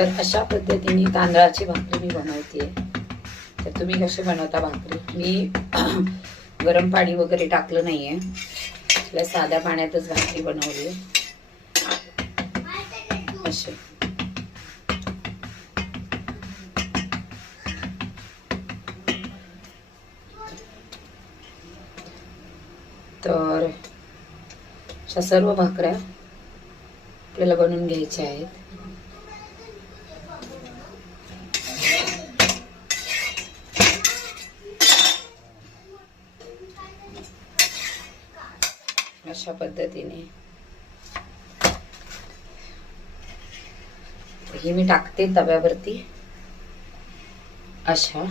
तर अशा पद्धतीने तांदळाची भाकरी मी बनवते. तर तुम्ही कसे बनवता भाकरी? मी गरम पाणी वगैरे टाकलं नाहीये, आपल्या साध्या पाण्यातच भाकरी बनवली असे. तर अशा सर्व भाकऱ्या आपल्याला बनवून घ्यायच्या आहेत. अशा पद्धतीने ही मी टाकते तव्यावरती. अशा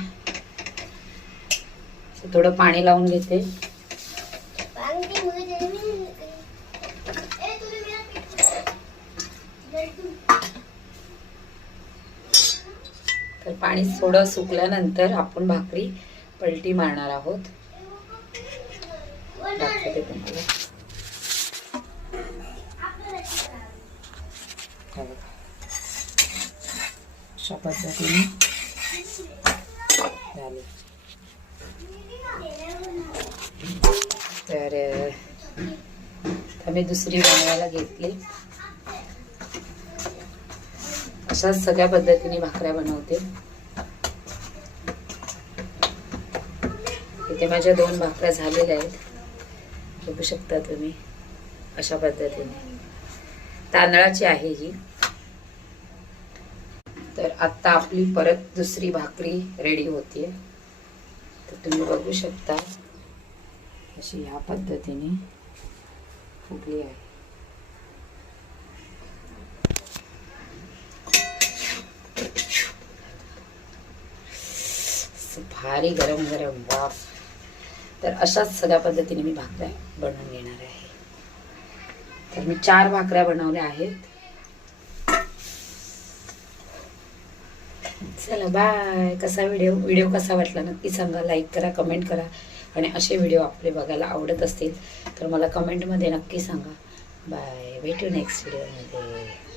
थोडं पाणी लावून घेते. तर पाणी थोडं सुकल्यानंतर आपण भाकरी पलटी मारणार आहोत. दाखवते तुम्हाला. अशा पद्धतीने झाली. तर मी दुसरी बनवायला घेतली. अशाच सगळ्या पद्धतीने भाकऱ्या बनवते. इथे माझ्या 2 भाकऱ्या झालेल्या आहेत, बघू शकता तुम्ही. अशा पद्धतीने तांदळाची आहे ही. तर आता आपली परत दुसरी भाकरी रेडी होतीये. तर तुम्ही बघू शकता अशी ह्या पद्धतीने फुगली आहे. भारी गरम गरम वाफ. तर अशाच सगळ्या पद्धतीने मी भाकऱ्या बनवून घेणार आहे. तर मी 4 भाकऱ्या बनवल्या आहेत. चला बाय. कसा व्हिडिओ कसा वाटला नक्की सांगा. लाईक करा, कमेंट करा. आणि असे व्हिडिओ आपले बघायला आवडत असतील तर मला कमेंटमध्ये नक्की सांगा. बाय. भेटू नेक्स्ट व्हिडिओमध्ये.